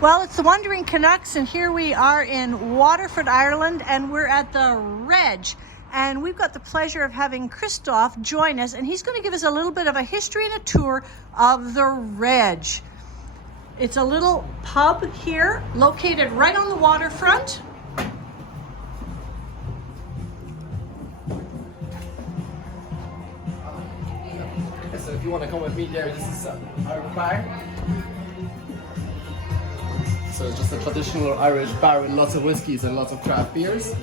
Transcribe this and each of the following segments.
Well, it's the Wandering Canucks, and here we are in Waterford, Ireland, and we're at the Reg. And we've got the pleasure of having Krzysztof join us, and he's going to give us a little bit of a history and a tour of the Reg. It's a little pub here, located right on the waterfront. So if you want to come with me there, this is our bar. So it's just a traditional Irish bar with lots of whiskies and lots of craft beers.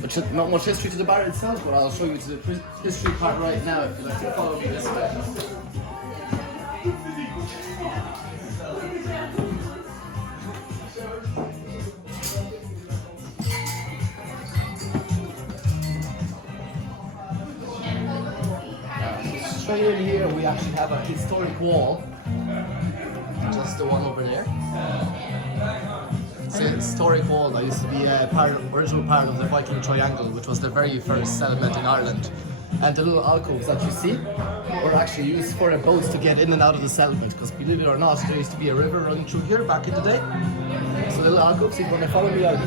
But not much history to the bar itself, but I'll show you to the history part right now if you'd like to follow me this way. Straight in here we actually have a historic wall, just the one over there. It's a historic wall that used to be a original part of the Viking Triangle, which was the very first settlement in Ireland. And the little alcoves that you see were actually used for the boats to get in and out of the settlement, because believe it or not, there used to be a river running through here back in the day. So the little alcoves, if you want to follow me out.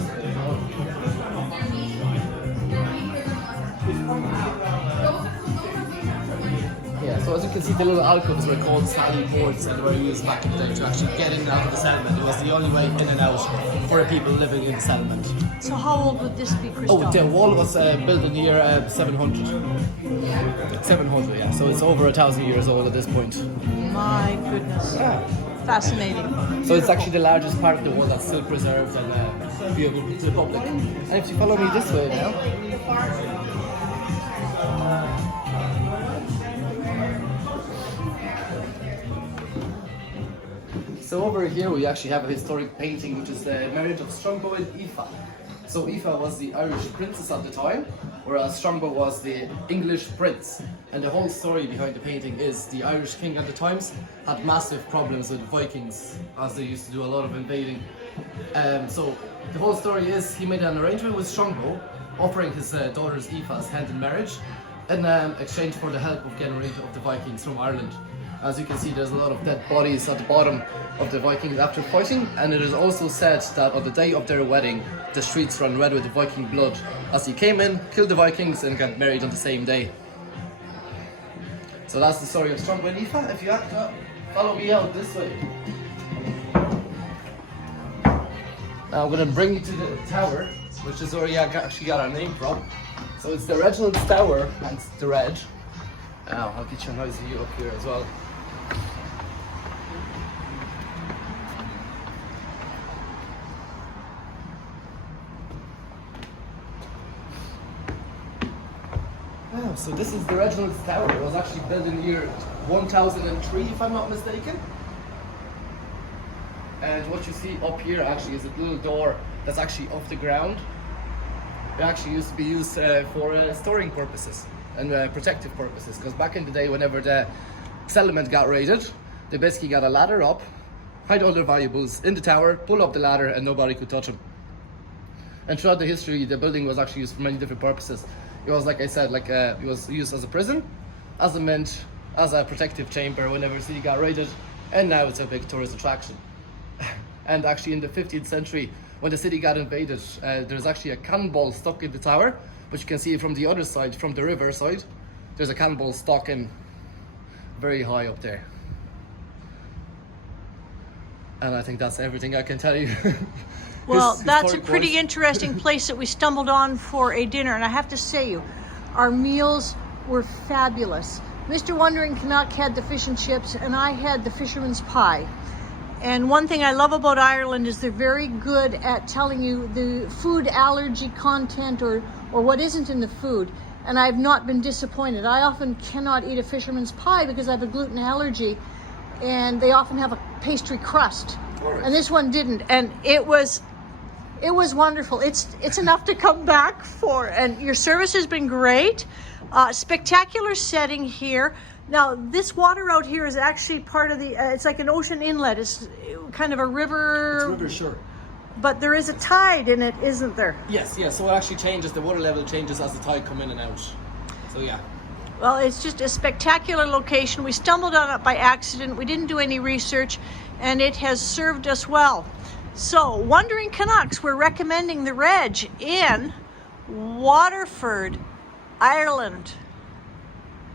Yeah, so as you can see, the little alcoves were called sally ports, and were used back in the day to actually get in and out of the settlement. It was the only way in and out for the people living in the settlement. So how old would this be, Krzysztof? Oh, the wall was built in the year 700. 700, yeah. So it's over 1,000 years old at this point. My goodness. Yeah. Fascinating. So it's actually the largest part of the wall that's still preserved and viewable to the public. And if you follow me this way now. So over here we actually have a historic painting, which is the marriage of Strongbow and Aoife. So Aoife was the Irish princess at the time, whereas Strongbow was the English prince. And the whole story behind the painting is the Irish king at the times had massive problems with Vikings, as they used to do a lot of invading. So the whole story is he made an arrangement with Strongbow, offering his daughter's Aoife's hand in marriage, in exchange for the help of getting rid of the Vikings from Ireland. As you can see, there's a lot of dead bodies at the bottom of the Vikings after fighting, and it is also said that on the day of their wedding, the streets ran red with the Viking blood, as he came in, killed the Vikings, and got married on the same day. So that's the story of Strongbow and Aoife. If you have to follow me out this way. Now I'm going to bring you to the tower, which is where you actually got our name from. So it's the Reginald's Tower, and it's the Reg. Now I'll get you a nice view up here as well. So this is the Reginald's Tower. It was actually built in the year 1003, if I'm not mistaken. And what you see up here actually is a little door that's actually off the ground. It actually used to be used for storing purposes and protective purposes, because back in the day, whenever the settlement got raided, they basically got a ladder up, hide all their valuables in the tower, pull up the ladder, and nobody could touch them. And throughout the history, the building was actually used for many different purposes. It was, like I said, it was used as a prison, as a mint, as a protective chamber whenever the city got raided, and now it's a big tourist attraction. And actually in the 15th century, when the city got invaded, there's actually a cannonball stuck in the tower, but you can see from the other side, from the river side, there's a cannonball stuck in very high up there. And I think that's everything I can tell you. Well, that's a pretty interesting place that we stumbled on for a dinner, and I have to say our meals were fabulous. Mr. Wandering Canuck had the fish and chips, and I had the fisherman's pie. And one thing I love about Ireland is they're very good at telling you the food allergy content or what isn't in the food. And I've not been disappointed. I often cannot eat a fisherman's pie because I have a gluten allergy, and they often have a pastry crust. And this one didn't. And it was wonderful. It's enough to come back for. And your service has been great. Spectacular setting here. Now, this water out here is actually part of the, it's like an ocean inlet. It's kind of a river. It's a river, sure. But there is a tide in it, isn't there? Yes, so it actually changes, the water level changes as the tide come in and out. So yeah. Well, it's just a spectacular location. We stumbled on it by accident. We didn't do any research, and it has served us well. So, Wandering Canucks, we're recommending the Reg in Waterford, Ireland.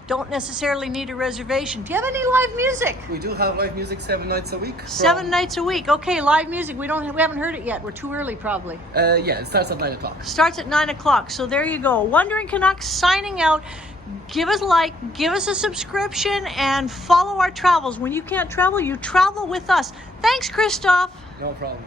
Don't necessarily need a reservation. Do you have any live music? We do have live music 7 nights a week. 7 nights a week. Okay, live music. We haven't heard it yet. We're too early, probably. Yeah, it starts at 9 o'clock. Starts at 9 o'clock. So there you go. Wandering Canucks signing out. Give us a like, give us a subscription, and follow our travels. When you can't travel, you travel with us. Thanks, Krzysztof. No problem.